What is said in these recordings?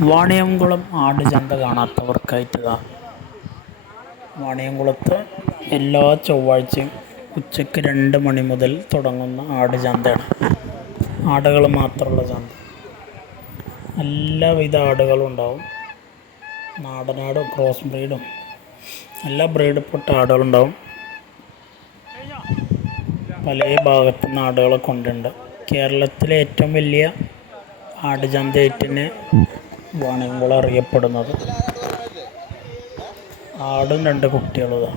വാണിയംകുളം ആട് ചന്ത കാണാത്തവർക്കായിട്ടിതാ. വാണിയംകുളത്ത് എല്ലാ ചൊവ്വാഴ്ചയും ഉച്ചയ്ക്ക് രണ്ട് മണി മുതൽ തുടങ്ങുന്ന ആട് ചന്തയാണ്. ആടുകൾ മാത്രമുള്ള ചന്ത. എല്ലാവിധ ആടുകളും ഉണ്ടാവും. നാടനാടും ക്രോസ് ബ്രീഡും എല്ലാ ബ്രീഡപ്പെട്ട ആടുകളുണ്ടാവും പല ഭാഗത്തു നിന്ന് ആടുകളെ കൊണ്ടുണ്ട്. കേരളത്തിലെ ഏറ്റവും വലിയ ആട് ചന്തയായിട്ട് തന്നെ വാണിയംകുളം അറിയപ്പെടുന്നത് ആടും രണ്ട് കുട്ടികളും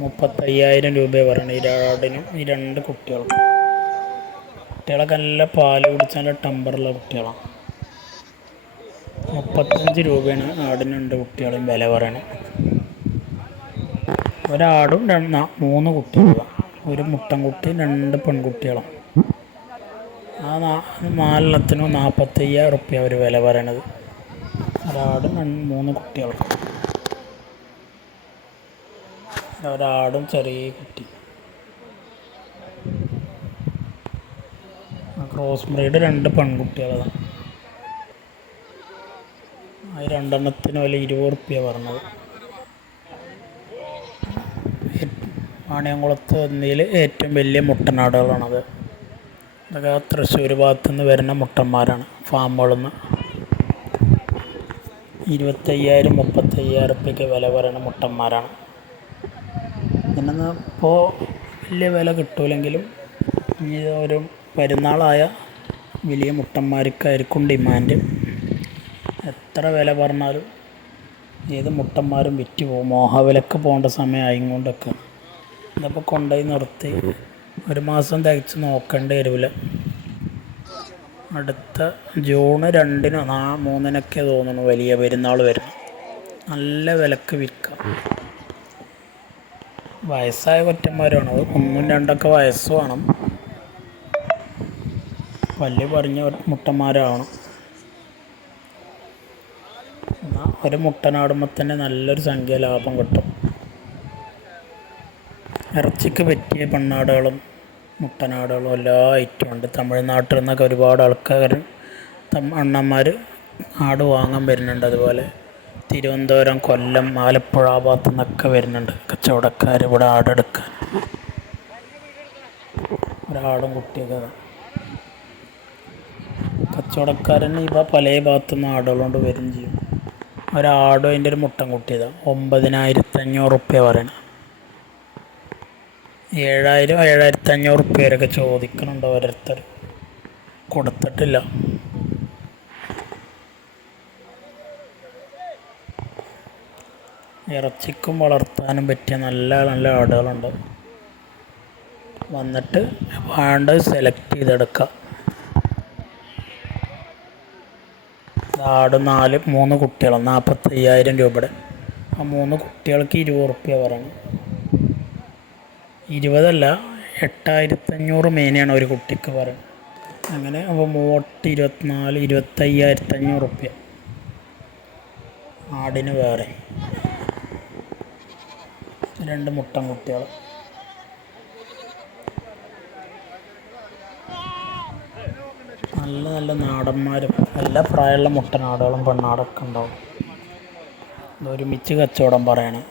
മുപ്പത്തയ്യായിരം രൂപ പറയണം ഈ ആടിനും ഈ രണ്ട് കുട്ടികൾക്കും. കുട്ടികളൊക്കെ നല്ല പാൽ കുടിച്ചാൽ നല്ല ടമ്പറുള്ള കുട്ടികളാണ് മുപ്പത്തഞ്ച് രൂപയാണ് ആടിന് രണ്ട് കുട്ടികളും വില പറയണത് ഒരാടും രണ്ട് മൂന്ന് കുട്ടികളാണ് ഒരു മുട്ടൻകുട്ടിയും രണ്ട് പെൺകുട്ടികളും. ആ നാലെണ്ണത്തിനും നാൽപ്പത്തയ്യായിരം റുപ്യ അവർ വില പറയണത്. ഒരാടും മൂന്ന് കുട്ടികൾക്കും. ഒരാടും ചെറിയ കുട്ടി. ക്രോസ് ബ്രീഡ് രണ്ട് പെൺകുട്ടികളതാണ് അത് രണ്ടെണ്ണത്തിന് വില ഇരുപത് റുപ്യ പറഞ്ഞത്. വാണിയംകുളത്ത് ഇന്ത്യയിൽ ഏറ്റവും വലിയ മുട്ടനാടുകളാണത്. ഇതൊക്കെ തൃശ്ശൂർ ഭാഗത്തു നിന്ന് വരുന്ന മുട്ടന്മാരാണ് ഫാമുകളിൽ നിന്ന് ഇരുപത്തയ്യായിരം മുപ്പത്തയ്യായിരം ഉറുപ്പ്യക്ക് വില പറയുന്ന മുട്ടന്മാരാണ്. ഇതിനൊന്നും ഇപ്പോൾ വലിയ വില കിട്ടൂലെങ്കിലും ഇനി ഒരു പെരുന്നാളായ വലിയ മുട്ടന്മാർക്കായിരിക്കും ഡിമാൻഡ്. എത്ര വില പറഞ്ഞാലും ഏത് മുട്ടന്മാരും വിറ്റ് പോകും മോഹവിലക്ക് പോകേണ്ട സമയമായും കൊണ്ടൊക്കെ ഇതപ്പോൾ കൊണ്ടുപോയി നിർത്തി. ഒരു മാസം തികച്ച് നോക്കേണ്ടി വരില്ല അടുത്ത ജൂൺ രണ്ടിനോ നാ മൂന്നിനൊക്കെ തോന്നുന്നു വലിയ പെരുന്നാൾ വരുന്നു നല്ല വിലക്ക് വിൽക്കാം. വയസ്സായ കൊറ്റന്മാരാണ്. അത് ഒന്നും രണ്ടൊക്കെ വയസ്സ് വേണം. പല്ല് പറഞ്ഞ മുട്ടന്മാരാവണം എന്നാൽ ഒരു മുട്ടനാടുമ്പോൾ തന്നെ നല്ലൊരു സംഖ്യ ലാഭം കിട്ടും. ഇറച്ചിക്ക് പറ്റിയ പെണ്ണാടുകളും മുട്ടനാടുകളും എല്ലാ ഐറ്റവും ഉണ്ട്. തമിഴ്നാട്ടിൽ നിന്നൊക്കെ ഒരുപാട് ആൾക്കാർ അണ്ണന്മാർ ആട് വാങ്ങാൻ വരുന്നുണ്ട്. അതുപോലെ തിരുവനന്തപുരം കൊല്ലം ആലപ്പുഴ ആ ഭാഗത്തു നിന്നൊക്കെ വരുന്നുണ്ട്. കച്ചവടക്കാർ ഇവിടെ ആടെടുക്കാൻ ഒരാടും കുട്ടിയൊക്കെ. കച്ചവടക്കാരൻ ഇവ പല ഭാഗത്തു നിന്ന് ആടുകളുകൊണ്ട് വരും ചെയ്യും. ഒരാടും അതിന്റെ ഒരു മുട്ടൻ കുട്ടിയതാണ് ഒമ്പതിനായിരത്തി അഞ്ഞൂറ് റുപ്യ പറയണം ഏഴായിരം ഏഴായിരത്തി അഞ്ഞൂറ് പേരൊക്കെ ചോദിക്കുന്നുണ്ട് ഓരോരുത്തർ കൊടുത്തിട്ടില്ല. ഇറച്ചിക്കും വളർത്താനും പറ്റിയ നല്ല നല്ല ആടുകളുണ്ട്. വന്നിട്ട് വേണ്ടത് സെലക്ട് ചെയ്തെടുക്കാം. ആട് നാല് മൂന്ന് കുട്ടികൾ നാൽപ്പത്തയ്യായിരം രൂപയുടെ. ആ മൂന്ന് കുട്ടികൾക്ക് ഇരുപത് റുപ്യ പറയണം ഇരുപതല്ല എട്ടായിരത്തഞ്ഞൂറ് മേനയാണ് ഒരു കുട്ടിക്ക് പറയുന്നത്. അങ്ങനെ അപ്പോൾ മൂവട്ട് ഇരുപത്തിനാല് ഇരുപത്തയ്യായിരത്തി അഞ്ഞൂറ് റുപ്യ. ആടിന് വേറെ. രണ്ട് മുട്ടൻ കുട്ടികൾ നല്ല നല്ല നാടന്മാരും എല്ലാ പ്രായമുള്ള മുട്ടനാടുകളും പെണ്ണാടൊക്കെ ഉണ്ടാവും. ഒരുമിച്ച് കച്ചവടം പറയണേ.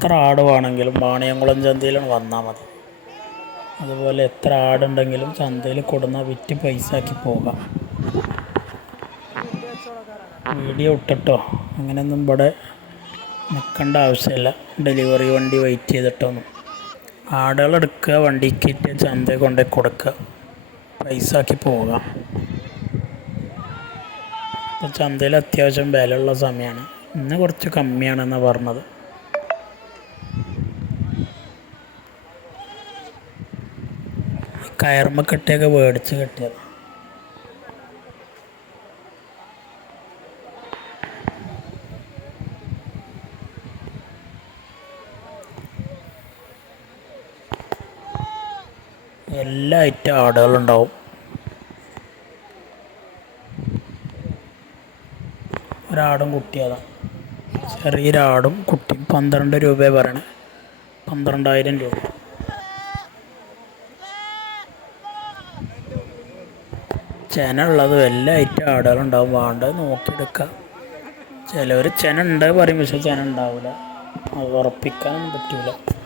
എത്ര ആട് വേണമെങ്കിലും വാണിയംകുളം ചന്തയിലാണ് വന്നാൽ മതി. അതുപോലെ എത്ര ആടുണ്ടെങ്കിലും ചന്തയിൽ കൊടുന്ന വിറ്റ് പൈസ ആക്കി പോകാം. വീഡിയോ ഇട്ടിട്ടോ? അങ്ങനെയൊന്നും ഇവിടെ നിൽക്കേണ്ട ആവശ്യമില്ല. ഡെലിവറി വണ്ടി വെയിറ്റ് ചെയ്തിട്ടൊന്നും. ആടുകൾ എടുക്കുക വണ്ടിക്ക് ചന്തയിൽ കൊണ്ടുപോയി കൊടുക്കുക. പൈസ ആക്കി പോകാം ചന്തയിൽ അത്യാവശ്യം വിലയുള്ള സമയമാണ്. ഇന്ന് കുറച്ച് കമ്മിയാണെന്നാണ് പറഞ്ഞത്. കയറുമ്പോൾ കെട്ടിയൊക്കെ മേടിച്ച് കെട്ടിയത്. എല്ലാ ഐറ്റം ആടുകളുണ്ടാവും. ഒരാടും കുട്ടിയതാണ് ചെറിയൊരാടും കുട്ടിയും പന്ത്രണ്ട് രൂപ പറയണേ. പന്ത്രണ്ടായിരം രൂപ. ചെന ഉള്ളതും എല്ലാ ഐറ്റം ആടുകളുണ്ടാവും. വേണ്ടത് നോക്കിയെടുക്കാം. ചിലവർ ചെന ഉണ്ട് പറയും. പക്ഷെ ചെന ഉണ്ടാവില്ല അത് ഉറപ്പിക്കാനൊന്നും പറ്റില്ല